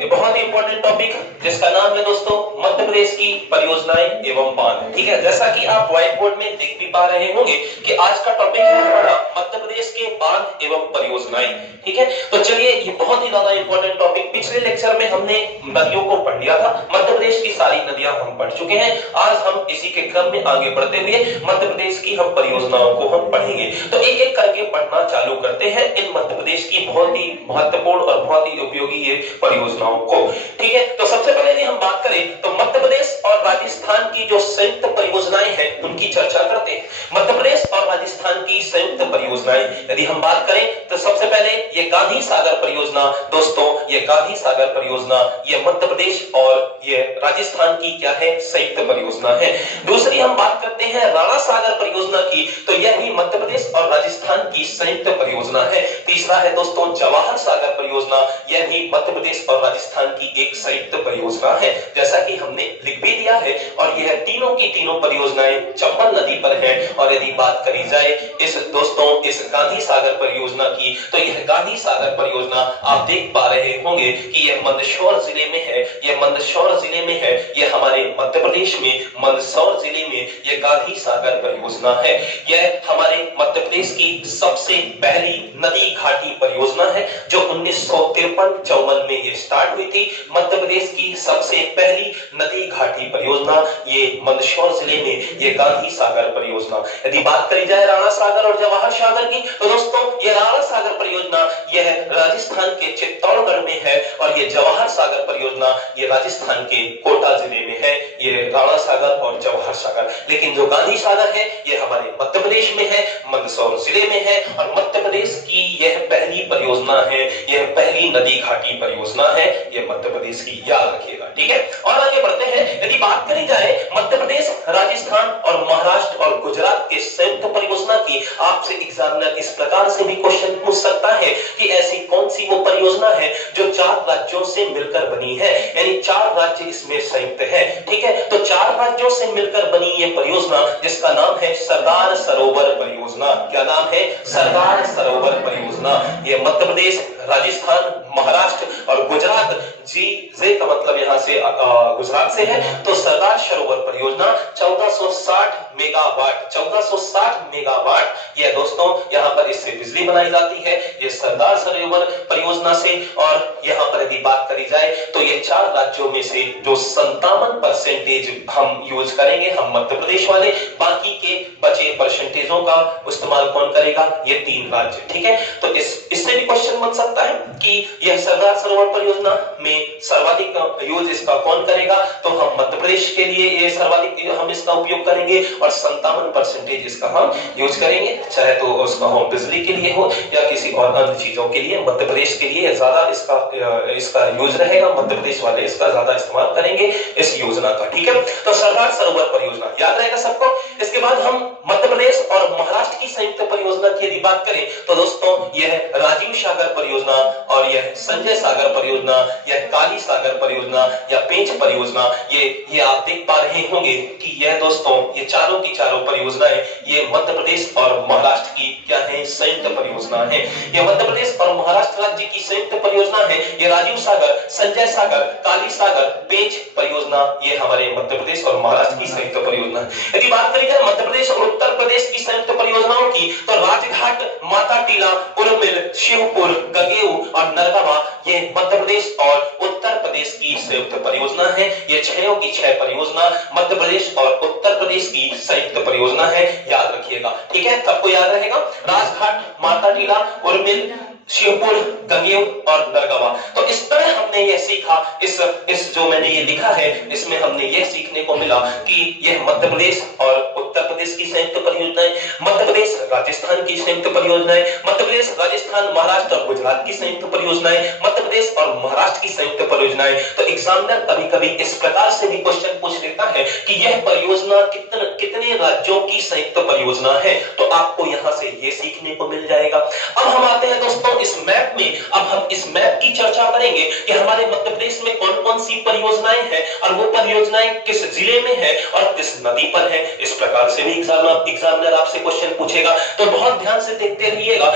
ये बहुत ही important topic जिसका नाम है दोस्तों मध्य प्रदेश की परियोजनाएं एवं बांध। ठीक है, जैसा कि आप व्हाइट बोर्ड में देख भी पा रहे होंगे कि आज का टॉपिक है हमारा मध्य प्रदेश के बांध एवं परियोजनाएं। ठीक है, तो चलिए ये बहुत ही ज्यादा इंपॉर्टेंट टॉपिक, पिछले लेक्चर में हमने नदियों को पढ़ लिया था, मध्य प्रदेश की सारी नदियां हम पढ़ चुके हैं। आज हम इसी के क्रम में आगे बढ़ते हुए मध्य प्रदेश की हम परियोजनाओं को हम पढ़ेंगे। तो एक एक करके पढ़ना चालू करते हैं इन मध्य प्रदेश की बहुत ही महत्वपूर्ण और बहुत ही उपयोगी ये परियोजनाओं को। ठीक है, तो सबसे पहले यदि हम बात करें तो मध्य प्रदेश और राजस्थान की जो संयुक्त परियोजनाएं हैं उनकी चर्चा करते हैं। मध्य प्रदेश और राजस्थान की संयुक्त परियोजनाएं यदि हम बात करें तो सबसे पहले ये गांधी सागर परियोजना, दोस्तों ये गांधी सागर परियोजना ये मध्य प्रदेश और ये राजस्थान की क्या है, संयुक्त परियोजना है। दूसरी हम बात करते हैं राणा सागर परियोजना की, तो यह भी मध्य प्रदेश और राजस्थान की संयुक्त परियोजना है। तीसरा है दोस्तों जवाहर सागर परियोजना, यह भी मध्य प्रदेश और राजस्थान की एक संयुक्त परियोजना है, जैसा कि हमने लिख भी दिया है। और यह तीनों की तीनों परियोजनाएं चंबल नदी पर हैं। और यदि बात करी जाए इस दोस्तों इस गांधी सागर परियोजना की, तो यह गांधी सागर परियोजना आप देख पा रहे होंगे कि यह मंदसौर जिले में है, यह मंदसौर जिले में है, यह हमारे मध्य प्रदेश में मंदसौर जिले में यह गांधी सागर परियोजना है। यह हमारे मध्य प्रदेश की सबसे पहली नदी घाटी परियोजना है जो 1953-54 में ये स्टार्ट हुई थी। मध्य प्रदेश की सबसे पहली नदी घाटी परियोजना ये मंदसौर जिले में ये गांधी सागर परियोजना। यदि बात करी जाए राणा सागर और जवाहर सागर की, तो दोस्तों ये राणा सागर परियोजना यह राजस्थान के चित्तौड़गढ़ में है और ये जवाहर सागर परियोजना ये राजस्थान के कोटा जिले में है। ये राणा सागर और जवाहर सागर, लेकिन जो गांधी सागर है ये हमारे मध्य प्रदेश में है, मंदसौर जिले में है और मध्य प्रदेश की यह पहली परियोजना है, यह पहली नदी घाटी परियोजना है, यह मध्य प्रदेश की, याद रखिएगा। ठीक है, और आगे बढ़ते हैं। यदि बात करी जाए मध्य प्रदेश, राजस्थान और महाराष्ट्र और गुजरात के संयुक्त परियोजना की, आपसे एग्जामिनर इस प्रकार से भी क्वेश्चन पूछ सकता है कि ऐसी कौन सी वो परियोजना है जो 4 राज्यों से मिलकर बनी है, यानी 4 राज्य इसमें संयुक्त है। ठीक है, तो 4 राज्यों से मिलकर बनी ये परियोजना जिसका नाम है सरदार सरोवर परियोजना। क्या नाम है? सरदार सरोवर परियोजना। ये मध्य प्रदेश, राजस्थान, महाराष्ट्र और गुजरात, जी जे का मतलब यहां से गुजरात से है, तो सरदार सरोवर परियोजना 1460 मेगावाट, 1460 मेगावाट ये दोस्तों यहां पर इससे बिजली बनाई जाती है, ये सरदार सरोवर परियोजना से। और यहां पर यदि बात करी जाए तो ये 4 राज्यों में से जो 57% हम यूज करेंगे, हम मध्य प्रदेश वाले, बाकी के बचे परसेंटेजों का इस्तेमाल कौन करेगा? ये 3 राज्य। ठीक है, तो इससे भी क्वेश्चन बन सकता है कि यह सरदार सरोवर परियोजना में सर्वाधिक यूज इसका कौन करेगा, तो हम मध्य प्रदेश के लिए ये सर्वाधिक हम इसका उपयोग करेंगे और 57% इसका हम यूज करेंगे, चाहे तो उसका हो बिजली के लिए हो या किसी और अन्य चीजों के लिए। मध्य प्रदेश के लिए ज्यादा इसका यूज रहेगा, मध्य प्रदेश वाले इसका ज्यादा इस्तेमाल करेंगे इस योजना का। ठीक है, तो सरदार सरोवर परियोजना याद रहेगा सबको। इसके बाद हम मध्य प्रदेश और महाराष्ट्र की संयुक्त परियोजना की यदि बात करें तो दोस्तों यह राजीव सागर परियोजना और यह संजय सागर परियोजना, यह काली सागर परियोजना या पेंच परियोजना, ये आप देख पा रहे होंगे कि यह दोस्तों ये चारों की चारों परियोजनाएं ये मध्य प्रदेश और महाराष्ट्र की क्या है, संयुक्त परियोजना है। ये मध्य प्रदेश और महाराष्ट्र राज्य की संयुक्त परियोजना है। ये राजीव सागर, संजय सागर, काली सागर, पेंच परियोजना ये हमारे मध्य प्रदेश और महाराष्ट्र की संयुक्त परियोजना है। यदि बात करी जाए मध्य प्रदेश और उत्तर प्रदेश की संयुक्त परियोजनाओं की, तो राजघाट, माता टीला, उर्मिल, शिवपुर, गंगेऊ और नरगवा ये मध्य प्रदेश और उत्तर प्रदेश की संयुक्त परियोजना है। ये 6 की 6 परियोजना मध्य प्रदेश और उत्तर प्रदेश की संयुक्त परियोजना है, याद रखिएगा। ठीक है, सबको याद रहेगा, राजघाट, माता टीला, उर्मिल, शिवपुर, गंगेऊ और नरगवा। तो इस तरह हमने ये सीखा, इस जो मैंने ये लिखा है इसमें हमने ये सीखने को मिला कि यह मध्य प्रदेश और उत्तर प्रदेश की संयुक्त परियोजनाएं, मध्य प्रदेश राजस्थान की संयुक्त परियोजनाएं, मध्य प्रदेश राजस्थान महाराष्ट्र और गुजरात की संयुक्त परियोजनाएं, मध्य प्रदेश और महाराष्ट्र की संयुक्त परियोजनाएं। तो एग्जामिनर कभी-कभी इस प्रकार से भी क्वेश्चन पूछ लेता है कि यह परियोजना कितने राज्यों की संयुक्त परियोजना है, तो आपको यहां से ये सीखने को मिल जाएगा। अब हम आते हैं दोस्तों इस मैप में, अब हम इस मैप की चर्चा करेंगे कि हमारे मध्य प्रदेश में कौन कौन सी परियोजनाएं हैं और वो परियोजनाएं किस जिले में है और किस नदी पर है। इस प्रकार से भी एग्जामिनर आपसे क्वेश्चन पूछेगा, तो बहुत ध्यान से देखते रहिएगा।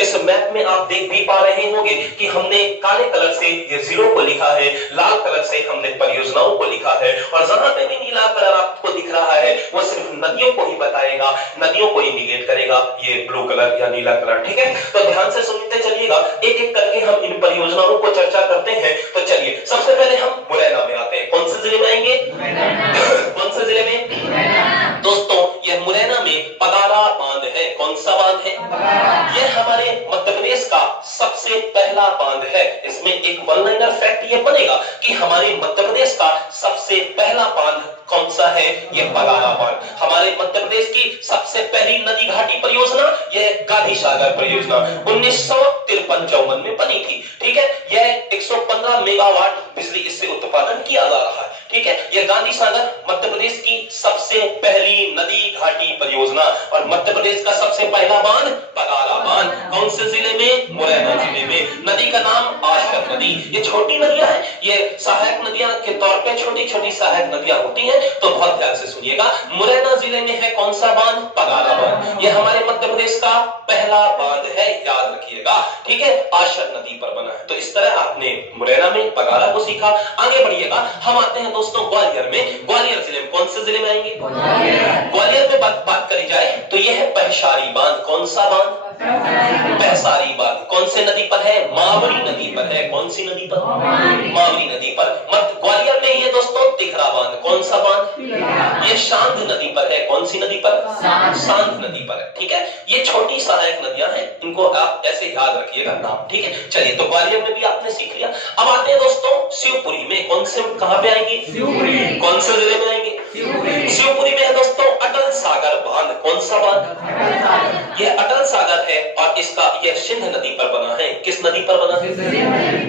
इस मैप में आप देख भी पा रहे होंगे कि हमने काले कलर से ये जिलों को लिखा है, लाल कलर से हमने परियोजनाओं को लिखा है, और जहां पे भी नीला कलर आपको दिख रहा है वो सिर्फ नदियों को ही बताएगा, नदियों को इंडिकेट करेगा, ये ब्लू कलर या नीला कलर। ठीक है, तो ध्यान से सुनते चलिएगा, एक एक करके हम इन परियोजनाओं को चर्चा करते हैं। तो चलिए सबसे पहले हम मुरैना में आते हैं। कौन से जिले में आएंगे? कौन से जिले में? दोस्तों यह मुरैना में पगारा बांध है। कौन सा बांध है? यह हमारे मध्य प्रदेश का सबसे पहला बांध है। इसमें एक वन लाइनर फैक्ट ये बनेगा कि हमारे मध्य प्रदेश का सबसे पहला बांध कौन सा है? यह पगारा बांध। हमारे मध्य प्रदेश की सबसे पहली नदी घाटी परियोजना यह गांधी सागर परियोजना 1953-54 में बनी थी। ठीक है, यह 115 मेगावाट बिजली इससे उत्पादन किया जा रहा है। ठीक है, यह गांधी सागर मध्य प्रदेश की सबसे पहली नदी घाटी परियोजना, और मध्य प्रदेश का सबसे पहला बांध पगारा बांध। कौन से जिले में? मुरैना जिले में। नदी का नाम आशर नदी। ये छोटी नदियां हैं, ये सहायक नदियां के तौर पे छोटी छोटी सहायक नदियां होती हैं, तो बहुत ध्यान से सुनिएगा। मुरैना जिले में है कौन सा बांध? पगारा बांध। यह हमारे मध्य प्रदेश का पहला बांध है, याद रखिएगा। ठीक है, आशर नदी पर बना है। तो इस तरह आपने मुरैना में पगारा को सीखा। आगे बढ़िएगा, हम आते हैं दोस्तों ग्वालियर में। ग्वालियर जिले में, कौन से जिले में आएंगे? ग्वालियर में बात करी जाए तो यह है पहसारी बांध। कौन सा बांध? पहसारी बांध। कौन से नदी पर है? मावली नदी पर है। कौन सी नदी पर? मावली नदी पर। ग्वालियर में ही है दोस्तों तिघरा बांध। कौन सा बांध? ये शांत नदी पर है। कौन सी नदी पर? शांत नदी पर है। ठीक है, ये छोटी सहायक नदियां हैं, इनको आप ऐसे याद रखिएगा नाम। ठीक है, चलिए तो ग्वालियर में भी आपने सीख लिया। अब आते हैं दोस्तों शिवपुरी में। कौन से, कहां पे आएंगे? कौन से जिले में आएंगे? शिवपुरी में है दोस्तों अटल सागर बांध। कौन सा बांध? यह अटल सागर है और इसका यह सिंध नदी पर बना है। किस नदी पर बना है?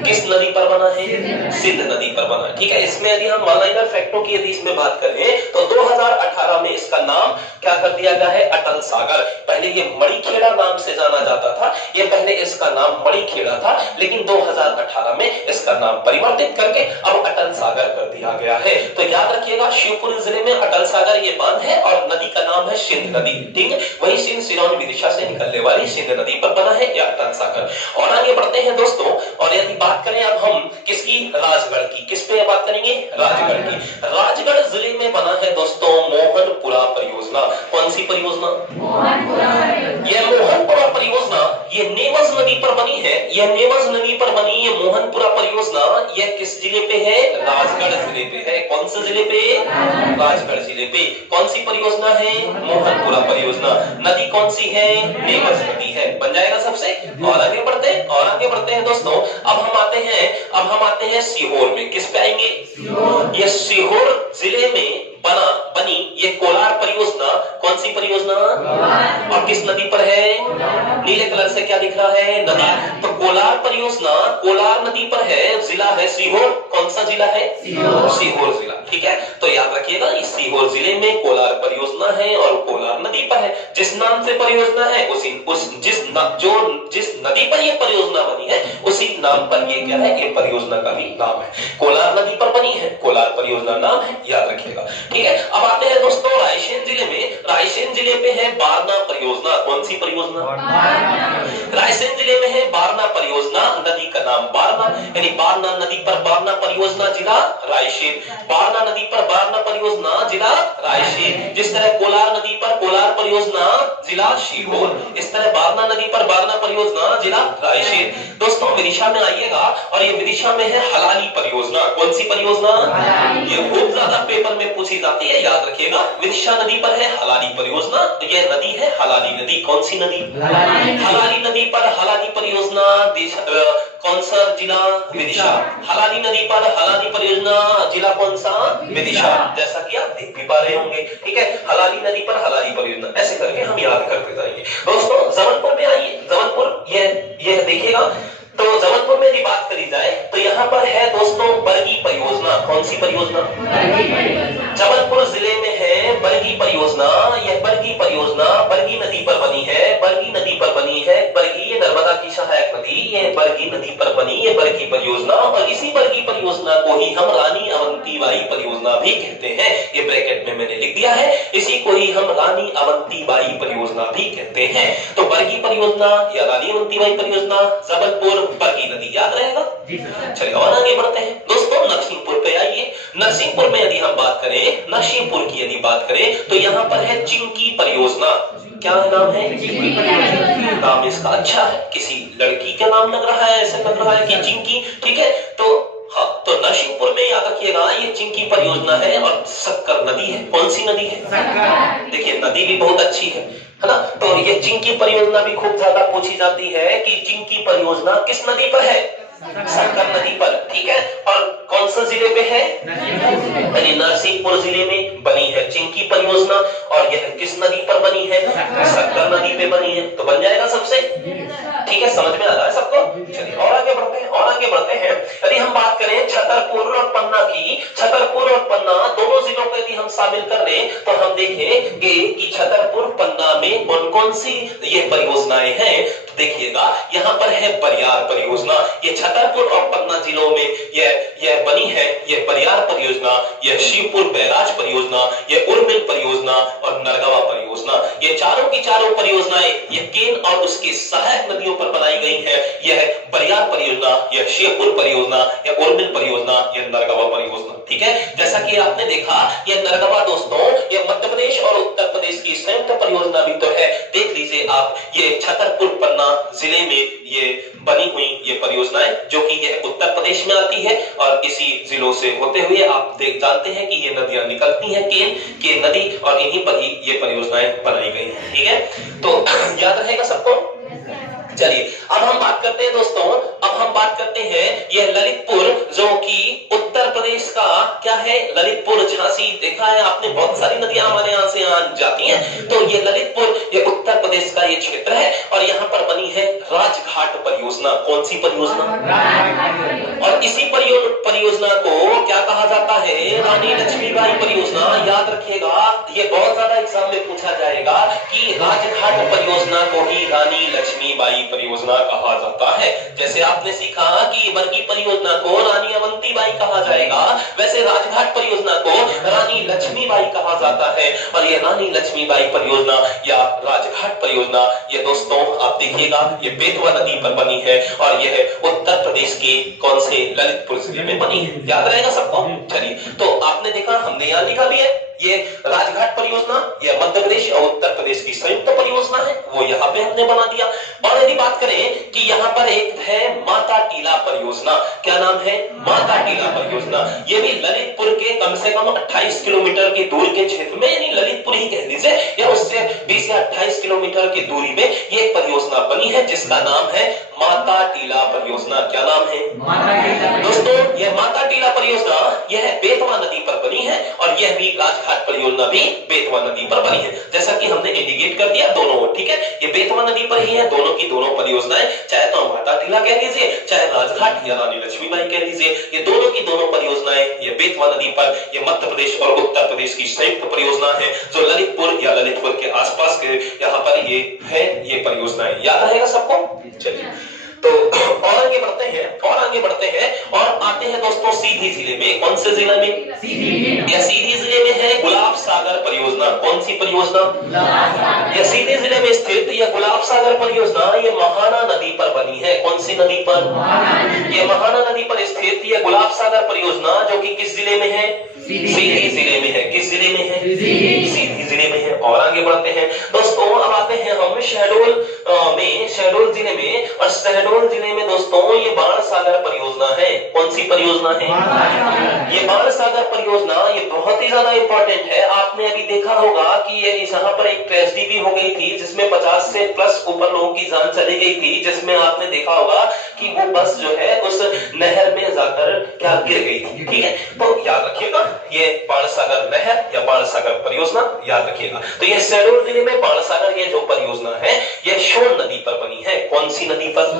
किस नदी पर बना है? सिंध नदी पर बना है। ठीक है, इसमें यदि हम वन लाइनर फैक्टों की यदि इसमें बात करें तो 2018 में इसका नाम क्या कर दिया गया है? अटल सागर। पहले ये मणिखेड़ा नाम से जाना जाता था, ये पहले इसका नाम मणिखेड़ा था, लेकिन 2018 में इसका नाम परिवर्तित करके अब अटल सागर कर दिया गया है। तो याद रखिएगा शिवपुरी जिले में अटल सागर ये बांध है और नदी का नाम है सिंध नदी। ठीक है, वही सिंध सिरोंज विदिशा से निकलने वाली सिंध नदी पर बना है यह अटल सागर। और आगे बढ़ते हैं दोस्तों, और यदि बात करें अब हम किसकी? राजगढ़ की। किस पे बात करेंगे? राजगढ़ की। राजगढ़ जिले में बना है दोस्तों मोहनपुरा परियोजना। कौन सी परियोजना? यह मोहनपुरा परियोजना ये नेवज नदी पर बनी है। यह नेवज नदी पर बनी ये मोहनपुरा परियोजना यह किस जिले पे है? राजगढ़ जिले पे है। कौन से जिले पे? राजगढ़ जिले पे। कौन सी परियोजना है? मोहनपुरा परियोजना। नदी कौन सी है? नेवज नदी है। बन जाएगा सबसे। और आगे बढ़ते हैं दोस्तों, अब हम आते हैं सीहोर में। किस पे आएंगे? ये सीहोर जिले में बनी ये कोलार परियोजना। कौन सी परियोजना? और किस नदी पर है? नीले कलर से क्या दिख रहा है? नदी। तो कोलार परियोजना कोलार नदी पर है, जिला है सीहोर। कौन सा जिला है? सीहोर जिला। ठीक है, तो याद रखिएगा इस सीहोर जिले में कोलार परियोजना है और कोलार नदी पर है। जिस नाम से परियोजना है जिस नदी पर ये परियोजना बनी है उसी नाम पर ये क्या है? ये परियोजना का भी नाम है। कोलार नदी पर बनी है, कोलार परियोजना नाम है, याद रखिएगा। ठीक है, अब आते हैं दोस्तों रायसेन जिले में। रायसेन जिले पे है बारना परियोजना। कौन सी परियोजना? रायसेन जिले में है बारना परियोजना। नदी का नाम बारना, यानी बारना नदी पर बारना परियोजना जिला रायसेन। बारना नदी पर बारना परियोजना जिला रायसेन। जिस तरह कोलार नदी पर कोलार परियोजना जिला सीहोर, इस तरह बारना नदी पर बारना परियोजना जिला रायसेन। दोस्तों विदिशा में आइएगा और ये विदिशा में है हलाली परियोजना। कौन सी परियोजना? ये बहुत ज्यादा पेपर में पूछी जाती है, याद रखिएगा। विदिशा नदी पर है हलाली परियोजना। ये नदी है हलाली नदी। कौन सी नदी? हलाली नदी पर हलाली परियोजना। कौन सा जिला? विदिशा। हलाली नदी पर हलाली परियोजना जिला कौन सा? विदिशा। जैसा कि आप देख भी पा रहे होंगे। ठीक है, हलाली नदी पर हलाली परियोजना, ऐसे करके हम याद करते जाएंगे। दोस्तों जबलपुर में आइए। जबलपुर यह देखिएगा, तो जबलपुर में यदि बात करी जाए तो यहाँ पर है दोस्तों बरगी परियोजना। कौन सी परियोजना? जबलपुर जिले में है बरगी परियोजना। यह बरगी परियोजना बरगी नदी पर बनी है। बरगी नदी पर बनी है। बरगी ये नर्मदा की सहायक नदी ये बरगी नदी पर बनी ये बरगी परियोजना, और इसी बरगी परियोजना को ही हम रानी अवंतीबाई परियोजना भी कहते हैं। ये ब्रैकेट में मैंने लिख दिया है, इसी को ही हम रानी अवंतीबाई परियोजना भी कहते हैं। तो बरगी परियोजना या रानी अवंतीबाई परियोजना, जबलपुर, बरगी नदी, याद रहेगा। चलिए और आगे बढ़ते हैं दोस्तों, नरसिंहपुर पे आइए। नरसिंहपुर में यदि हम बात करें, नरसिंहपुर की यदि बात करें तो यहाँ पर है चिंकी परियोजना। क्या नाम है? नाम इसका अच्छा है, किसी लड़की का नाम लग रहा है, ऐसा लग रहा है कि चिंकी, ठीक है। तो हाँ, तो नरसिंहपुर में याद रखिएगा ये चिंकी परियोजना है और शक्कर नदी है। कौन सी नदी है? देखिए नदी भी बहुत अच्छी है ना। तो ये चिंकी परियोजना भी खूब ज्यादा पूछी जाती है कि चिंकी परियोजना किस नदी पर है? शक्कर नदी पर, ठीक है। और कौन सा जिले में है? नरसिंहपुर जिले में बनी है चिंकी परियोजना, और यह किस नदी पर बनी है? शक्कर नदी पे बनी है। तो बन जाएगा सबसे, ठीक है, समझ में आ रहा है सबको। चलिए और आगे बढ़ते हैं, और आगे बढ़ते हैं। यदि हम बात करें छतरपुर और पन्ना की, छतरपुर और पन्ना दोनों जिलों को यदि हम शामिल कर लें तो हम देखेंगे कि छतरपुर पन्ना में कौन कौन सी ये परियोजनाएं हैं। तो देखिएगा यहाँ पर है बरियार परियोजना। ये छतरपुर और पन्ना जिलों में यह बनी है, यह बरियार परियोजना, यह शिवपुर बैराज परियोजना, यह उर्मिल परियोजना और नरगवा परियोजना। ये चारों की चारों परियोजनाएं ये केन और उसकी सहायक नदियों पर बनाई गई है। यह बरियार परियोजना, यह शिवपुर परियोजना, यह उर्मिल परियोजना, यह नरगवा परियोजना, ठीक है। जैसा कि आपने देखा यह नरगवा दोस्तों ये मध्य प्रदेश और उत्तर प्रदेश की संयुक्त परियोजना भी तो है। देख लीजिए आप, ये छतरपुर पन्ना जिले में ये बनी हुई ये परियोजनाएं जो कि यह उत्तर प्रदेश में आती है, और इसी जिलों से होते हुए आप जानते हैं कि ये नदियां निकलती हैं केन के नदी, और इन्हीं पर ही ये परियोजनाएं बनाई गई हैं, ठीक है। तो याद रहेगा सबको। चलिए अब हम बात करते हैं दोस्तों, अब हम बात करते हैं यह ललितपुर जो कि उत्तर प्रदेश का क्या है? ललितपुर, झांसी, देखा है आपने बहुत सारी नदियां हमारे यहाँ से यहाँ जाती हैं। तो ये ललितपुर ये उत्तर प्रदेश का ये क्षेत्र है, और यहाँ पर बनी है राजघाट परियोजना। कौन सी परियोजना? और इसी परियोजना को क्या कहा जाता है? रानी लक्ष्मीबाई परियोजना। याद रखिएगा ये बहुत ज्यादा एग्जाम में पूछा जाएगा कि राजघाट परियोजना को ही रानी लक्ष्मीबाई परियोजना कहा जाता है। जैसे आपने सीखा कि बरगी परियोजना को रानी अवंतीबाई कहा जाएगा, वैसे राजघाट परियोजना को रानी लक्ष्मीबाई कहा जाता है। और ये रानी लक्ष्मीबाई परियोजना या राजघाट परियोजना ये दोस्तों आप देखिएगा ये बेतवा नदी पर बनी है, और यह उत्तर प्रदेश के कौन से ललितपुर जिले में बनी है। याद रहेगा सबको। चलिए तो आपने देखा, हमने यहाँ लिखा भी है ये राजघाट परियोजना यह मध्य प्रदेश और उत्तर प्रदेश की संयुक्त परियोजना है, वो यहाँ पे हमने बना दिया। और यदि बात करें कि यहाँ पर एक है माता टीला परियोजना। क्या नाम है? माता टीला परियोजना। ये भी ललितपुर के कम से कम 28 किलोमीटर की दूरी के क्षेत्र में, यानी ललितपुर ही कह लीजिए, या उससे 20 या 28 किलोमीटर की दूरी में ये परियोजना बनी है जिसका नाम है माता टीला परियोजना। क्या नाम है? दोस्तों यह माता टीला परियोजना यह बेतवा नदी पर बनी है, और यह भी राजघाट परियोजना भी बेतवा नदी पर बनी है। जैसा कि हमने इंडिकेट कर दिया दोनों, ठीक है, ये बेतवा नदी पर ही है दोनों की दोनों परियोजनाएं, चाहे तो माता टीला कह लीजिए, चाहे राजघाट या रानी लक्ष्मीबाई कह लीजिए, ये दोनों की दोनों परियोजनाएं ये बेतवा नदी पर, ये मध्य प्रदेश और उत्तर प्रदेश की संयुक्त परियोजना है जो ललितपुर या ललितपुर के आसपास के यहाँ पर ये है, ये परियोजनाएं। याद रहेगा सबको। चलिए तो और आगे बढ़ते हैं, और आगे बढ़ते हैं और आते हैं दोस्तों सीधी जिले में। कौन से जिले में? सीधी जिले में है गुलाब सागर परियोजना। कौन सी परियोजना? यह सीधी जिले में स्थित यह गुलाब सागर परियोजना ये महाना नदी पर बनी है। कौन सी नदी पर? यह महाना नदी पर स्थित यह गुलाब सागर परियोजना जो कि किस जिले में है? सीधी जिले में है। किस जिले में है? सीधी जिले में है। और आगे बढ़ते हैं दोस्तों, अब आते हैं हम शहडोल में, शहडोल जिले में, और शहडोल जिले में दोस्तों ये बाण सागर परियोजना है। कौन सी परियोजना है? ये बाण सागर परियोजना ये बहुत ही ज्यादा इंपॉर्टेंट है। आपने अभी देखा होगा कि ये यहाँ पर एक ट्रेजेडी भी हो गई थी जिसमें 50 से प्लस ऊपर लोगों की जान चली गई थी, जिसमें आपने देखा होगा कि वो बस जो है उस नहर में जाकर क्या गिर गई थी। ठीक है, तो याद रखिएगा ये बाण सागर नहर या बाण सागर परियोजना याद रखिएगा। तो ये शहडोल जिले में बाण सागर ये जो परियोजना है यह सोन नदी पर बनी है। कौन सी नदी पर?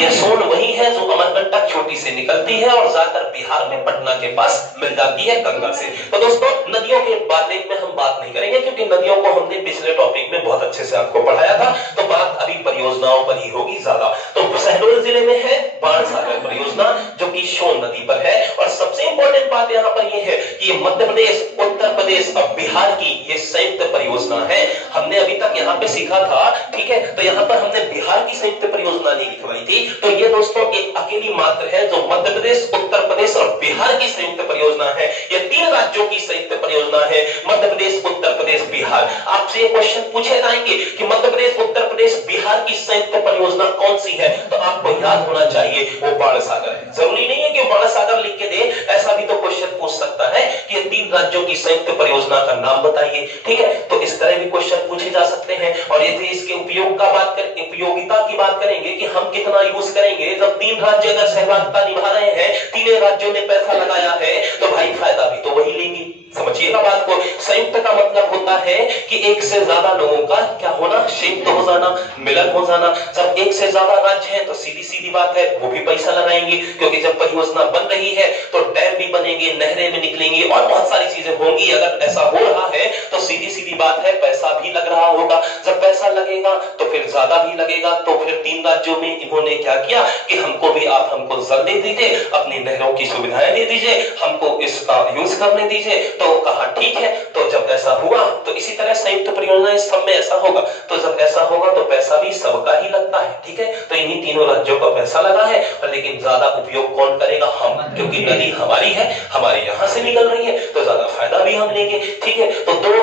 यह सोन वही है जो अमरकंटक चोटी से निकलती है और जाकर बिहार में पटना के पास मिल जाती है गंगा से। तो दोस्तों नदियों के बारे में हम बात नहीं करेंगे क्योंकि नदियों को हमने पिछले टॉपिक में बहुत अच्छे से आपको पढ़ाया था, तो बात अभी परियोजनाओं पर ही होगी ज्यादा। तो शहडोल जिले में है बाण सागर परियोजना जो कि सोन नदी पर है। और सबसे इंपॉर्टेंट बात यहाँ पर यह है कि ये मध्य प्रदेश, उत्तर प्रदेश और बिहार की ये संयुक्त परियोजना है। हमने अभी तक यहाँ पे सीखा था, ठीक है, तो यहाँ पर हमने बिहार की संयुक्त परियोजना नहीं लिखवाई थी। तो ये दोस्तों एक अकेली मात्र है जो मध्य प्रदेश, उत्तर प्रदेश और बिहार की संयुक्त परियोजना है। ये 3 राज्यों की संयुक्त परियोजना है, मध्य प्रदेश, उत्तर प्रदेश, बिहार। आपसे ये क्वेश्चन पूछे जाएंगे कि मध्य प्रदेश, उत्तर प्रदेश, बिहार की संयुक्त परियोजना कौन सी है, तो आपको याद होना चाहिए वो बाण सागर है। जरूरी नहीं है कि बाण सागर लिख के दे, ऐसा भी तो क्वेश्चन पूछ सकता है कि 3 राज्यों की संयुक्त परियोजना का नाम बताइए, ठीक है। तो इस तरह भी क्वेश्चन पूछे जा सकते हैं। और यदि इसके उपयोग का बात कर, उपयोगिता की बात करेंगे कि हम कितना यूज करेंगे, जब 3 राज्य अगर सहभागिता निभा रहे हैं, 3 राज्यों ने पैसा लगाया है, तो भाई फायदा भी तो वही लेंगे। समझिएगा बात को। संयुक्त का मतलब होता है कि एक से ज्यादा लोगों का क्या होना, संयुक्त हो जाना, मिलन हो जाना। जब एक से ज्यादा राज्य है तो सीधी सीधी बात है वो भी पैसा लगाएंगे, क्योंकि जब परियोजना बन रही है तो डैम भी बनेंगे, नहरें भी निकलेंगी और बहुत सारी चीजें होंगी। अगर ऐसा हो रहा है तो सीधी सीधी बात है पैसा भी लग रहा होगा। जब पैसा लगेगा तो फिर ज्यादा भी लगेगा। तो फिर 3 राज्यों में इन्होंने क्या किया कि हमको भी आप हमको जल दे दीजिए, अपनी नहरों की सुविधाएं दे दीजिए, हमको इसका यूज करने दीजिए। तो कहा ठीक है। तो जब ऐसा हुआ तो इसी तरह संयुक्त परियोजना सब में ऐसा होगा। तो जब ऐसा होगा तो पैसा भी सबका ही लगता है, ठीक है। तो इन्हीं 3 राज्यों का पैसा लगा है, लेकिन ज्यादा उपयोग कौन करेगा? हम, क्योंकि नदी हमारी है, हमारे यहां से निकल रही है, तो ज्यादा फायदा भी हम लेंगे, ठीक है। तो 2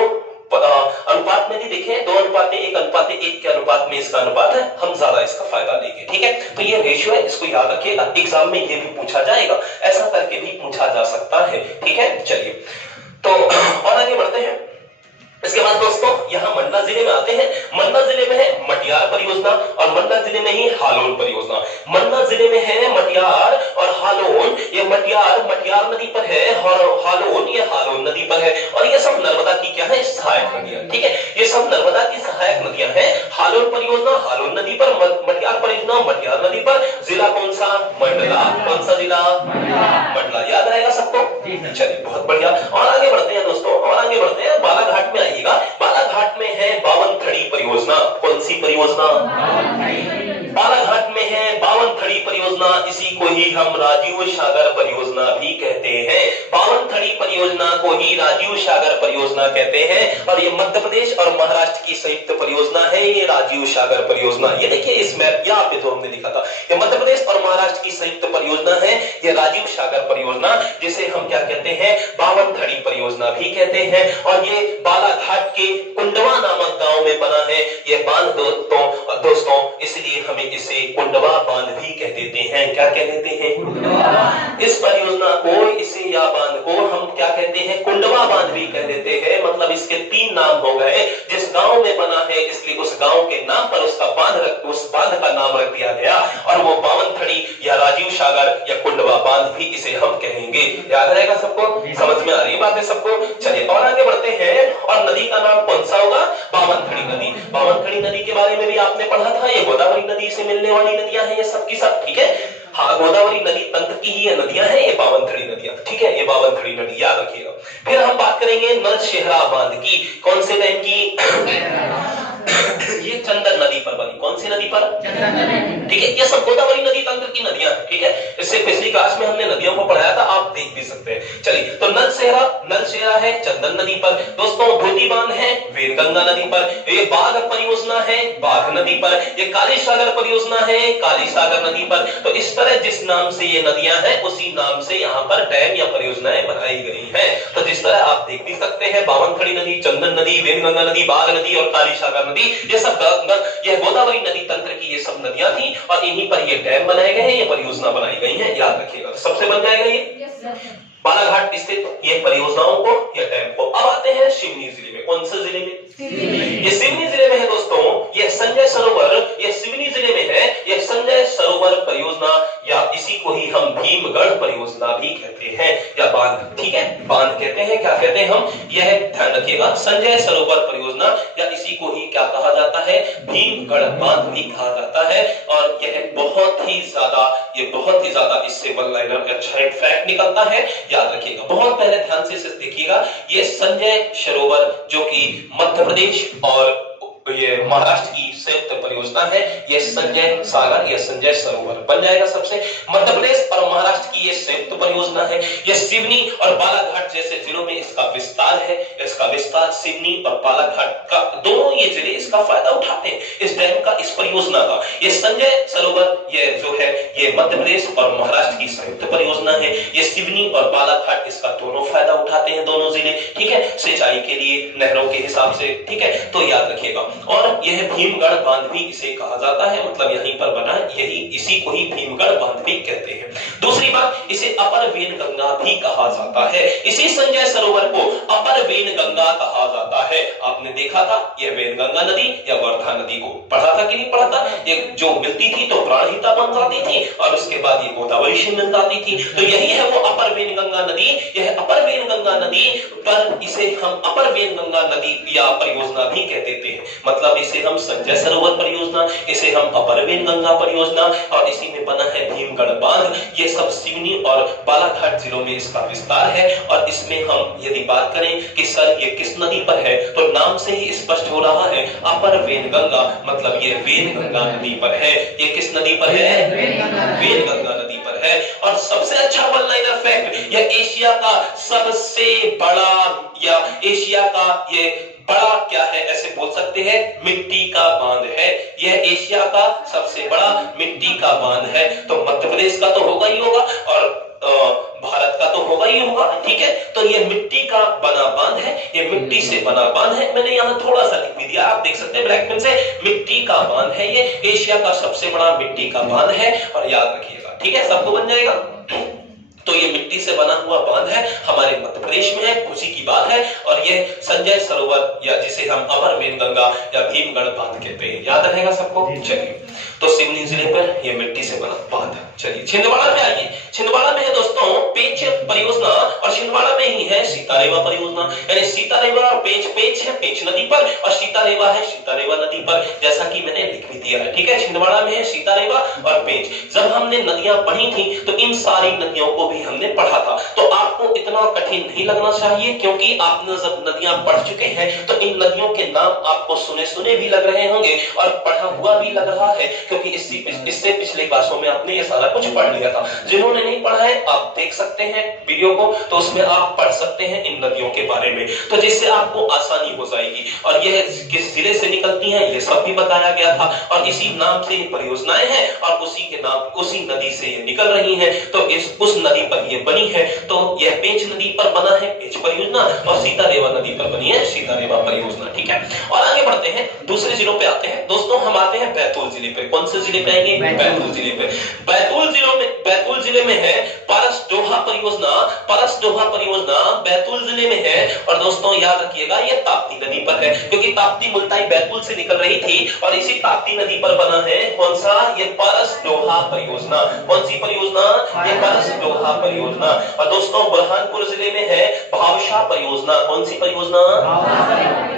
अनुपात में भी देखें, 2:1:1 के अनुपात में इसका अनुपात है, हम ज्यादा इसका फायदा लेंगे, ठीक है। तो ये रेशियो है, इसको याद रखिएगा। एग्जाम में ये भी पूछा जाएगा, ऐसा करके भी पूछा जा सकता है, ठीक है। चलिए तो और आगे बढ़ते हैं। इसके बाद दोस्तों यहाँ मंडला जिले में आते हैं। मंडला जिले में है मटियार परियोजना और मंडला जिले में ही हालोन परियोजना। मंडला जिले में है मटियार और हालोन। ये मटियार नदी पर है और हालोन ये हालोन नदी पर है। और ये सब नर्मदा की क्या है, सहायक नदियां, ठीक है। ये सब नर्मदा की सहायक नदियां हैं। हालोन परियोजना हालोन नदी पर, मटियार परियोजना मटियार नदी पर। जिला कौन सा? मंडला। कौन सा जिला? मंडला। याद रहेगा सबको? चलिए बहुत बढ़िया। और आगे बढ़ते हैं दोस्तों, और आगे बढ़ते हैं। बालाघाट में आइएगा। बालाघाट में है बावनथड़ी परियोजना। कौन सी परियोजना? बालाघाट में है बावनथड़ी परियोजना। इसी को ही हम राजीव सागर परियोजना भी कहते हैं। बावनथड़ी परियोजना को ही राजीव सागर परियोजना कहते हैं। और ये मध्य प्रदेश और महाराष्ट्र की संयुक्त परियोजना है, ये राजीव सागर परियोजना। ये देखिए इस मैप यहाँ पे जो हमने लिखा था, ये मध्य प्रदेश और महाराष्ट्र की संयुक्त परियोजना है, ये राजीव सागर परियोजना, जिसे हम क्या कहते हैं, बावनथड़ी परियोजना भी कहते हैं। और ये बालाघाट के कुंडवा नामक गांव में बना है ये बांध दोस्तों, इसलिए हमें इसे कुंडवा बांध भी कह देते हैं। क्या कह देते हैं? इस परियोजना को, इसे या बांध को हम क्या कहते हैं, कुंडवा बांध भी कह देते हैं। मतलब इसके 3 नाम हो गए। जिस गांव में बना है इसलिए उस गांव के नाम पर उसका उस बांध का नाम रख दिया गया, और वो बावनथड़ी या राजीव सागर या कुंडवा बांध भी इसे हम कहेंगे। याद रहेगा सबको? समझ में आ रही है बातें सबको? चलिए और आगे बढ़ते हैं। और नदी का नाम कौन सा होगा? बावनथड़ी नदी। बावनथड़ी नदी के बारे में भी आपने पढ़ा था, ये गोदावरी नदी से मिलने वाली नदियां हैं ये सब की सब, ठीक है। हाँ, गोदावरी नदी तंत्र की ही ये नदियां हैं, ये बावनथड़ी नदियां, ठीक है। ये बावनथड़ी नदी याद रखिएगा। फिर हम बात करेंगे नलशेहरा बांध की। कौन से डैम की? ये चंदन नदी पर बनी। कौन सी नदी पर? ठीक है। ये सब गोदावरी नदी तंत्र की नदियां हैं, ठीक है। इससे पिछली क्लास में हमने नदियों को पढ़ाया था, आप देख भी सकते हैं। चलिए तो नलशेहरा है चंदन नदी पर। दोस्तों धोती बांध है वेरगंगा नदी पर। ये बाघ परियोजना है बाघ नदी पर। ये काली सागर परियोजना है काली सागर नदी पर। तो इस तरह जिस नाम से ये नदियां हैं उसी नाम से यहाँ पर डैम या परियोजनाएं बनाई गई हैं। तो जिस तरह आप देख भी सकते हैं, बावनथड़ी नदी, चंदन नदी, वेरगंगा नदी, बाघ नदी और काली सागर नदी, ये सब ये गोदावरी नदी तंत्र की ये सब नदियां थी। और इन्हीं पर ये डैम बनाए गए हैं, ये परियोजना बनाई गई है। याद रखिएगा, सबसे बन जाएगा ये बालाघाट स्थित ये परियोजनाओं को या डैम को। अब आते हैं सिवनी जिले में। कौन से जिले में? ये सिवनी जिले में है दोस्तों। ये संजय सरोवर ये सिवनी जिले में है। यह संजय सरोवर परियोजना या इसी को ही हम भीमगढ़ परियोजना भी कहते हैं या बांध, ठीक है, बांध कहते हैं, क्या कहते हैं हम, यह ध्यान रखिएगा, संजय सरोवर परियोजना या इसी को ही क्या कहा जाता है, भीमगढ़ बांध भी कहा जाता है। और यह बहुत ही ज्यादा इससे वन लाइनर अच्छा एक फैक्ट निकलता है, याद रखिएगा, बहुत पहले ध्यान से देखिएगा, ये संजय सरोवर जो कि मध्य प्रदेश और ये महाराष्ट्र की संयुक्त परियोजना है, ये संजय सागर या संजय सरोवर बन जाएगा सबसे। मध्य प्रदेश और महाराष्ट्र की ये संयुक्त परियोजना है, ये सिवनी और बालाघाट जैसे जिलों में इसका विस्तार है, इसका विस्तार सिवनी और बालाघाट का, दोनों ये जिले इसका फायदा उठाते हैं, इस डैम का, इस परियोजना का। ये संजय सरोवर ये जो है ये मध्य प्रदेश और महाराष्ट्र की संयुक्त परियोजना है, ये सिवनी और बालाघाट इसका दोनों फायदा उठाते हैं, दोनों जिले, ठीक है, सिंचाई के लिए नहरों के हिसाब से, ठीक है, तो याद रखिएगा। और यह भीमगढ़ बांध भी इसे कहा जाता है, मतलब यहीं पर बना है, यही इसी को ही भीमगढ़ बांध भी कहते हैं। दूसरी बात, इसे अपर वेनगंगा भी कहा जाता है, इसी संजय सरोवर को अपर वेनगंगा कहा जाता है। आपने देखा था यह वेनगंगा नदी या वर्धा नदी को पढ़ा था कि नहीं पढ़ा था, ये जो मिलती थी तो प्राणहिता बन जाती थी और उसके बाद ये गोदावरी से मिल जाती थी, तो यही है वो अपर वेनगंगा नदी। यह अपर वेनगंगा नदी पर इसे हम अपर वेनगंगा नदी या परियोजना भी कह देते हैं, मतलब इसे हम संजय सरोवर परियोजना, इसे हम अपर वेनगंगा परियोजना, और इसी में बना है भीमगढ़ बांध। ये सब सिवनी और बालाघाट जिलों में इसका विस्तार है। और इसमें हम यदि बात करें कि सर ये किस नदी पर है, तो नाम से ही स्पष्ट हो रहा है अपर वेनगंगा, मतलब ये वेनगंगा नदी पर है। ये किस नदी पर है, वेनगंगा नदी पर है। और सबसे अच्छा वन लाइनर फैक्ट, यह एशिया का सबसे बड़ा या एशिया का ये बड़ा क्या है, ऐसे बोल सकते हैं, मिट्टी का बांध है। यह एशिया का सबसे बड़ा मिट्टी का बांध है। तो मध्य प्रदेश का तो होगा ही होगा और भारत का तो होगा ही होगा, ठीक है। तो ये मिट्टी का बना बांध है, ये मिट्टी से बना बांध है। मैंने यहाँ थोड़ा सा लिख भी दिया, आप देख सकते हैं ब्लैक पेन से, मिट्टी का बांध है, ये एशिया का सबसे बड़ा मिट्टी का बांध है। और याद रखिएगा, ठीक है, सबको बन जाएगा। तो ये मिट्टी से बना हुआ बांध है, हमारे मध्य प्रदेश में है, खुशी की बात है। और ये संजय सरोवर या जिसे हम अपर वेनगंगा या भीमगढ़ बांध कहते हैं, याद रहेगा सबको। चलिए, तो सिवनी जिले पर ये मिट्टी से बना बांध। चलिए छिंदवाड़ा में आइए, छिंदवाड़ा में है दोस्तों पेंच परियोजना, और छिंदवाड़ा में ही है सीतारेवा परियोजना। यानी सीतारेवा और पेंच, पेंच है पेंच नदी पर और सीतारेवा है सीतारेवा नदी पर, जैसा कि मैंने लिख भी दिया है, ठीक है। छिंदवाड़ा में है सीतारेवा और पेंच। जब हमने नदियां पढ़ी थी तो इन सारी नदियों को भी हमने पढ़ा था, तो आपको इतना कठिन नहीं लगना चाहिए, क्योंकि आपने जब नदियां पढ़ चुके हैं तो इन नदियों के नाम आपको सुने सुने भी लग रहे होंगे और पढ़ा हुआ भी लग रहा है, क्योंकि इससे पिछले क्लासों में आपने ये सारा कुछ पढ़ लिया था। जिन्होंने नहीं पढ़ा है आप देख सकते हैं वीडियो को, तो उसमें आप पढ़ सकते हैं इन नदियों के बारे में, तो जिससे आपको आसानी हो जाएगी। और यह किस जिले से निकलती हैं ये सब भी बताया गया था, और इसी नाम से ये परियोजनाएं हैं और उसी के नाम, उसी नदी से ये निकल रही हैं। तो उस नदी पर ये बनी है, तो यह पेंच नदी पर बना है पेंच परियोजना, और सीतारेवा नदी पर बनी है सीतारेवा परियोजना, ठीक है। और आगे बढ़ते हैं, दूसरे जिलों पे आते हैं दोस्तों। हम आते हैं बैतूल जिले पे। कौन से जिले पे आएंगे, बैतूल जिले पे। बैतूल जिले में है परसडोहा परियोजना। परसडोहा परियोजना बैतूल जिले में है। और दोस्तों याद रखिएगा ये ताप्ती नदी पर है, क्योंकि ताप्ती मुल्ताई बैतूल से निकल रही थी, और इसी ताप्ती नदी पर बना है कौन सा, ये परसडोहा परियोजना। कौन सी परियोजना, ये परसडोहा परियोजना। और दोस्तों बुरहानपुर जिले में है भावशा परियोजना। कौन सी परियोजना,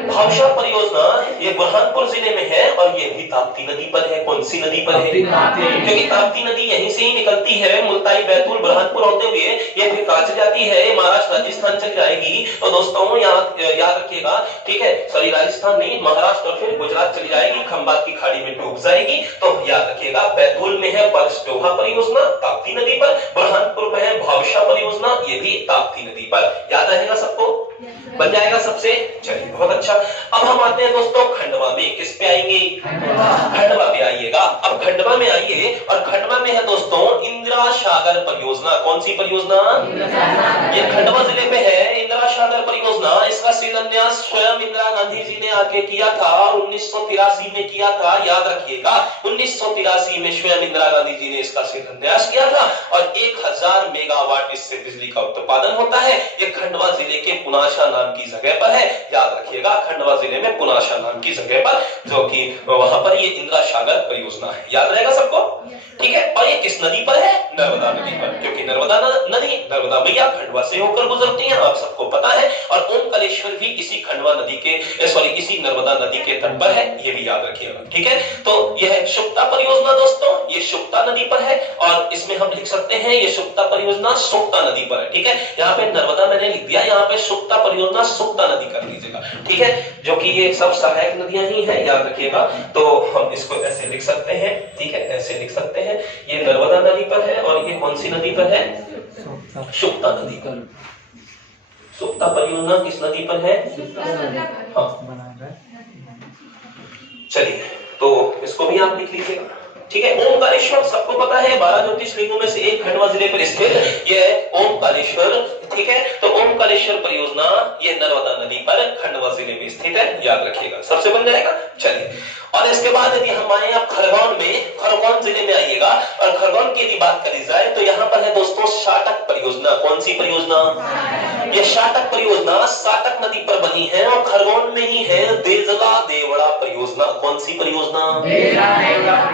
भावशा परियोजना, ये बुरहानपुर जिले में है और ये भी ताप्ती नदी पर है। कौन सी नदी पर है, क्योंकि ताप्ती नदी यहीं से ही निकलती है, मुल्ताई बैतूल बुरहानपुर होते हुए ये फिर कहां चली जाती है, महाराष्ट्र राजस्थान चली जाएगी। तो दोस्तों याद रखिएगा, ठीक है, सॉरी राजस्थान नहीं, महाराष्ट्र और फिर गुजरात चली जाएगी, खंबात की खाड़ी में डूब जाएगी। तो याद रखिएगा बैतूल में है परसडोहा परियोजना ताप्ती नदी पर, बुरहानपुर में है भावशा परियोजना, ये भी ताप्ती नदी पर। याद रहेगा सबको, बन जाएगा सबसे। चलिए बहुत अच्छा। अब हम आते हैं दोस्तों खंडवा में। किस पे आएंगे, खंडवा पे आइएगा। अब खंडवा में आइए, और खंडवा में है दोस्तों इंदिरा सागर परियोजना। कौन सी परियोजना, ये खंडवा जिले में है इंदिरा इंदिरा सागर परियोजना, इसका शिलान्यास स्वयं इंदिरा गांधी जी ने आके किया था, 1983 में किया था। याद रखिएगा 1983 में स्वयं इंदिरा गांधी जी ने इसका शिलान्यास किया था और 1000 मेगावाट इससे बिजली का उत्पादन होता है। ये खंडवा जिले के पुनाशा नाम की जगह पर है। याद रखिएगा खंडवा जिले में पुनाशा नाम की जगह पर, जो कि वहां पर ये इंदिरा सागर परियोजना है। याद रहेगा सबको, ठीक है। और ये किस नदी पर है? नर्मदा नदी पर, क्योंकि नर्मदा नदी, नर्मदा मैया खंडवा से होकर गुजरती है, आप सबको पता है। और ओमकारेश्वर भी इसी खंडवा नदी के सॉरी इसी नर्मदा नदी के तट पर है, ये भी याद रखिएगा, ठीक है। तो यह सुक्ता परियोजना दोस्तों, ये सुक्ता नदी पर है और इसमें हम लिख सकते हैं ये सुक्ता परियोजना सुक्ता नदी पर है, ठीक है। यहाँ पे नर्मदा मैंने लिख दिया, यहाँ पे सुक्ता परियोजना सुक्ता नदी कर लीजिएगा, ठीक है, जो कि ये सब सहायक नदियां ही हैं, याद रखिएगा। तो हम इसको ऐसे लिख सकते हैं, ठीक है, ऐसे लिख सकते हैं। ये नर्मदा नदी पर है और ये कौन सी नदी पर है? सुक्ता नदी पर। सुक्ता परियोजना किस नदी पर है? हाँ, चलिए तो इसको भी आप लिख लीजिएगा, ठीक है। ओमकारेश्वर सबको पता है 12 ज्योतिर्लिंगों में से एक खंडवा जिले पर स्थित ये ओमकारेश्वर, ठीक है। तो ओमकारेश्वर परियोजना ये नर्मदा नदी पर खंडवा जिले में स्थित है, याद रखिएगा, सबसे बन जाएगा। चलिए और इसके बाद यदि हम आए आप खरगोन में, खरगोन जिले में आइएगा और खरगोन की यदि बात करी जाए तो यहाँ पर है दोस्तों शाटक परियोजना। कौन सी परियोजना? ये शाटक परियोजना शाटक नदी पर बनी है और खरगोन में ही है देजला देवड़ा परियोजना। कौन सी परियोजना?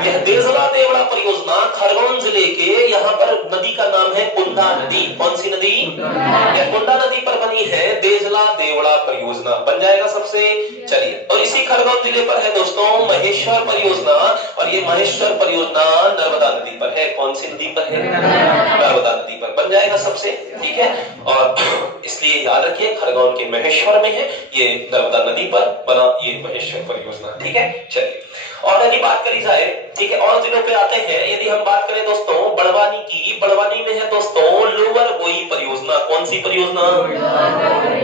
यह देजला देवड़ा परियोजना खरगोन जिले के, यहाँ पर नदी का नाम है कुंदा नदी। कौन सी नदी? यह कुंदा नदी पर बनी है देजला देवड़ा परियोजना, बन जाएगा सबसे। चलिए और इसी खरगोन जिले पर है दोस्तों महेश्वर परियोजना और ये महेश्वर परियोजना नर्मदा नदी पर है। कौन सी नदी पर है? नर्मदा नदी पर, बन जाएगा सबसे, ठीक है। और इसलिए याद रखिए खरगोन के महेश्वर में है, ये नर्मदा नदी पर बना ये महेश्वर परियोजना, ठीक है। चलिए और यदि बात करी जाए, ठीक है, और जिलों पे आते हैं। यदि हम बात करें दोस्तों बड़वानी की, बड़वानी में है दोस्तों लोअर गोई परियोजना। कौन सी परियोजना?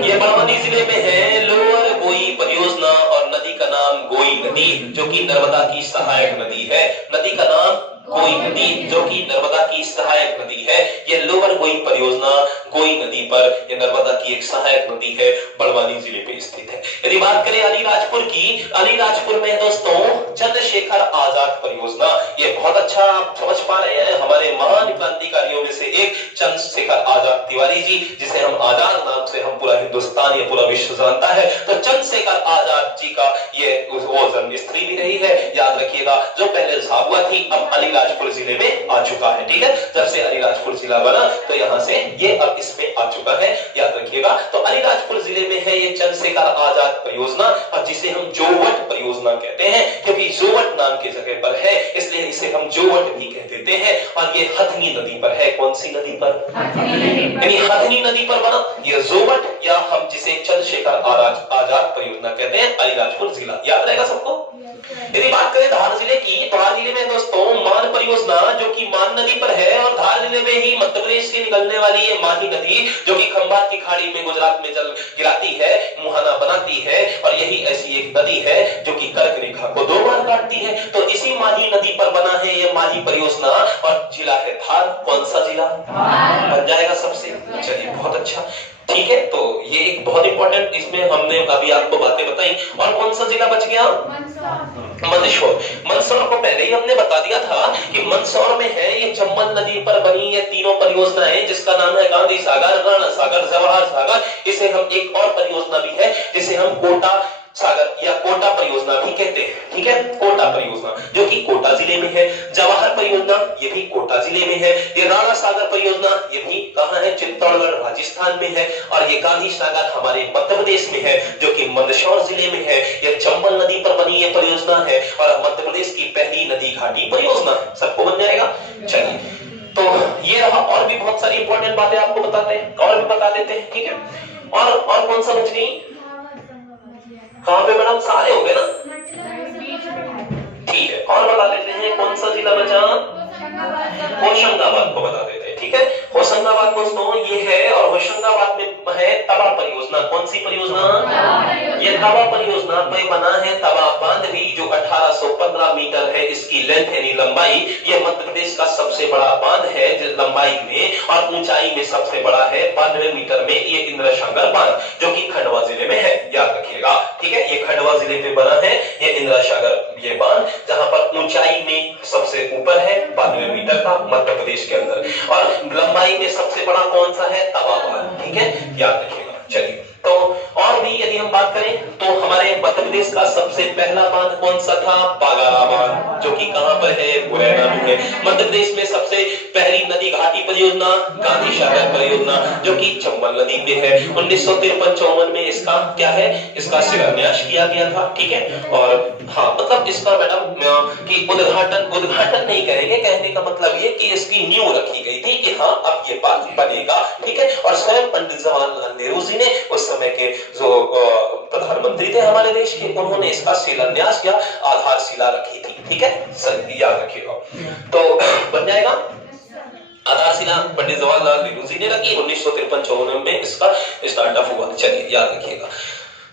ये बड़वानी जिले में है लोअर गोई परियोजना और नदी का नाम गोई नदी, जो कि नर्मदा की सहायक नदी है। नदी का नाम गोई नदी, जो कि नर्मदा की सहायक नदी है। ये लोअर गोई परियोजना गोई नदी पर, ये नर्मदा की एक सहायक नदी है, बड़वानी जिले पे स्थित है। यदि बात करें अलीराजपुर की, अलीराजपुर में दोस्तों चंद्रशेखर आजाद परियोजना। ये बहुत अच्छा आप समझ पा रहे हैं, हमारे महान क्रांतिकारियों में से एक चंद्रशेखर आजाद तिवारी जी, जिसे हम आजाद नाम से हम पूरा हिंदुस्तान या पूरा विश्व जानता है। तो चंद्रशेखर आजाद जी का ये वो जन्म स्थली भी रही है, याद रखिएगा। जो पहले झाबुआ थी अब अलीराजपुर जिले में आ चुका है, ठीक है। जब से अलीराजपुर जिला बना तो यहाँ से ये अब इसमें आ चुका है, याद रखिएगा। तो अलीराजपुर जिले में है ये चंद्रशेखर आजाद परियोजना और जिसे हम जोवट परियोजना कहते हैं, क्योंकि जोवट नाम की जगह पर है इसलिए इसे हम जोवट भी कह देते हैं। और ये हथनी नदी पर है। कौन सी नदी पर? यानी हथनी नदी पर बना ये जोवट, या हम जिसे चंद्रशेखर आजाद परियोजना कहते हैं, अलीराजपुर जिला, याद रहेगा सबको। यदि बात करें धार जिले की, तो धार जिले में दोस्तों मान परियोजना जो कि मान नदी पर है और धार जिले में ही मध्य प्रदेश से निकलने वाली ये माही नदी जो कि खंभात की खाड़ी में गुजरात में जल गिराती है, मुहाना बनाती है और यही ऐसी एक नदी है जो कि कर्क रेखा को 2 बार काटती है। तो इसी माही नदी पर बना है ये माही परियोजना और जिला है धार। कौन सा जिला? बन जाएगा सबसे। चलिए बहुत अच्छा, ठीक है। तो ये एक बहुत इंपॉर्टेंट, इसमें हमने अभी आपको बातें बताई। और कौन सा जिला बच गया? मंदसौर। मंदसौर को पहले ही हमने बता दिया था कि मंदसौर में है ये चंबल नदी पर बनी ये तीनों परियोजनाएं, जिसका नाम है गांधी सागर, राणा सागर, जवाहर सागर। इसे हम एक और परियोजना भी है जिसे हम कोटा सागर या कोटा परियोजना भी कहते हैं, ठीक है। कोटा परियोजना जो कि कोटा जिले में है। जवाहर परियोजना ये भी कोटा जिले में है। ये राणा सागर परियोजना ये भी कहां है? चित्तौड़गढ़ राजस्थान में है। और ये गांधी सागर हमारे मध्य प्रदेश में है जो कि मंदसौर जिले में है। ये चंबल नदी पर बनी ये परियोजना है और मध्य प्रदेश की पहली नदी घाटी परियोजना है। सबको बन जाएगा। चलिए तो ये रहा, और भी बहुत सारी इंपॉर्टेंट बातें आपको बताते हैं और भी बता देते हैं, ठीक है। और कौन सा बच गई? कहां पे मैडम? सारे हो गए ना, ठीक है। और बता देते हैं कौन सा जिला बचा? होशंगाबाद को बता देते हैं। में, ठीक है। होशंगाबाद दोस्तों ये है, और होशंगाबाद में है तवा परियोजना। कौन सी परियोजना? ये तवा परियोजना पे बना है तवा बांध भी, जो 1815 मीटर है इसकी लेंथ यानी लंबाई। ये मध्य प्रदेश का सबसे बड़ा बांध है लंबाई में, और ऊंचाई में सबसे बड़ा है 92 मीटर में। ये इंद्रासागर बांध जो कि खंडवा जिले में है, याद रखिएगा, ठीक है। ये खंडवा जिले में बना है ये इंद्रासागर ये बांध, जहां पर ऊंचाई में सबसे ऊपर है 92 मीटर का मध्य प्रदेश के अंदर, और लंबाई में सबसे बड़ा कौन सा है? तवा बांध, ठीक है, याद रखिएगा। चलिए, तो और भी यदि हम बात करें तो हमारे मध्य प्रदेश का सबसे पहला बांध कौन सा था? बागारा बांध, जो कि कहां पर है? मुरैना में है। मध्य प्रदेश में सबसे पहली नदी घाटी परियोजना गांधी सागर परियोजना, जो कि चंबल नदी पे है। 1953-54 में इसका क्या है? इसका शिलान्यास किया गया था, ठीक है। और हाँ, मतलब इसका मैडम कि उद्घाटन नहीं करेंगे, कहने का मतलब ये कि इसकी नींव रखी गई थी कि हाँ अब ये बात बनेगा, ठीक है। और स्वयं पंडित जवाहरलाल नेहरू जी ने, उस समय के जो प्रधानमंत्री थे हमारे देश के, उन्होंने इसका शिलान्यास या आधारशिला रखी थी, ठीक है, याद रखिएगा। तो बन जाएगा आधारशिला पंडित जवाहरलाल नेहरू जी ने रखी, 1953-54 में इसका स्टार्टअप हुआ। चलिए, याद रखिएगा।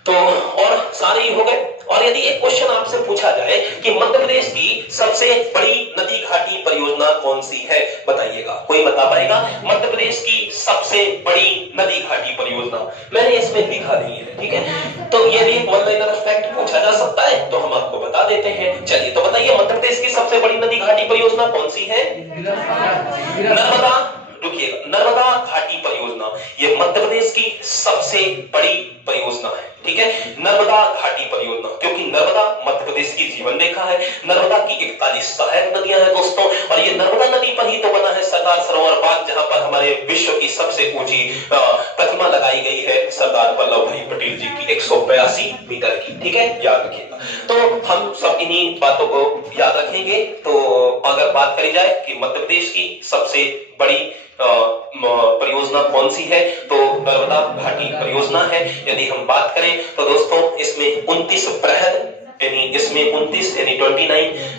तो और सारे ही हो गए। और यदि एक क्वेश्चन आपसे पूछा जाए कि मध्य प्रदेश की सबसे बड़ी नदी घाटी परियोजना कौन सी है, बताइएगा, कोई बता पाएगा? मध्य प्रदेश की सबसे बड़ी नदी घाटी परियोजना मैंने इसमें लिखा नहीं है, ठीक है। तो ये भी वन लाइनर फैक्ट पूछा जा सकता है, तो हम आपको बता देते हैं। चलिए, तो बताइए मध्य प्रदेश की सबसे बड़ी नदी घाटी परियोजना कौन सी है? नर्मदा। रुकिएगा, नर्मदा घाटी परियोजना ये मध्य प्रदेश की सबसे बड़ी परियोजना है, ठीक है। नर्मदा घाटी परियोजना, क्योंकि नर्मदा मध्य प्रदेश की जीवन रेखा है। नर्मदा की 41 सहायक नदियां हैं दोस्तों, और ये नर्मदा नदी पर ही तो बना है सरदार सरोवर बाग, जहां पर हमारे विश्व की सबसे ऊंची प्रतिमा लगाई गई है सरदार वल्लभ भाई पटेल जी की, 182 मीटर की, ठीक है, याद रखिएगा। तो हम सब इन्हीं बातों को याद रखेंगे। तो अगर बात करी जाए कि मध्य प्रदेश की सबसे बड़ी परियोजना कौन सी है, तो नर्मदा घाटी परियोजना है। यदि हम बात करें तो दोस्तों इसमें 29 बृहद यानी 29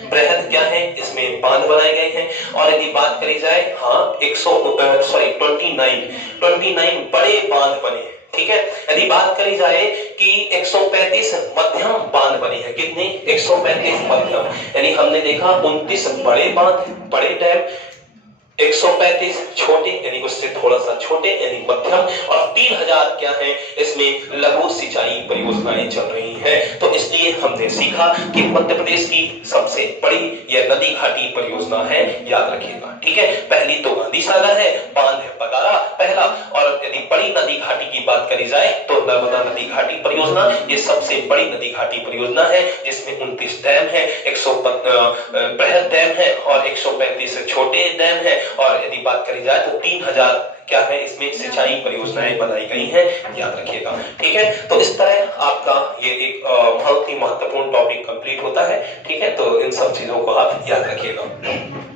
बृहद क्या है, इसमें बांध बनाए गए हैं। और यदि बात करी जाए, हाँ 29 बड़े बांध बने, ठीक है। यदि बात करी जाए कि 135 मध्यम बांध बने हैं, कितने? 135 मध्यम, यानी हमने देखा 29 बड़े बांध, बड़े डैम, 135 छोटे यानी उससे थोड़ा सा छोटे यानी मध्यम, और 3000 क्या है इसमें लघु सिंचाई परियोजनाएं चल रही हैं। तो इसलिए हमने सीखा कि मध्य प्रदेश की सबसे बड़ी यह नदी घाटी परियोजना है, याद रखिएगा, ठीक है। पहली तो गांधी सागर है, बांध है बगारा पहला, और यदि बड़ी नदी घाटी की बात करी जाए तो नर्मदा नदी घाटी परियोजना ये सबसे बड़ी नदी घाटी परियोजना है, जिसमें 29 डैम है, 100 बृहद डैम है और 135 छोटे डैम है। और यदि बात करी जाए तो 3000 क्या है इसमें सिंचाई परियोजनाएं बनाई गई हैं, याद रखिएगा, ठीक है। तो इस तरह आपका ये एक बहुत ही महत्वपूर्ण टॉपिक कंप्लीट होता है, ठीक है। तो इन सब चीजों को आप याद रखिएगा।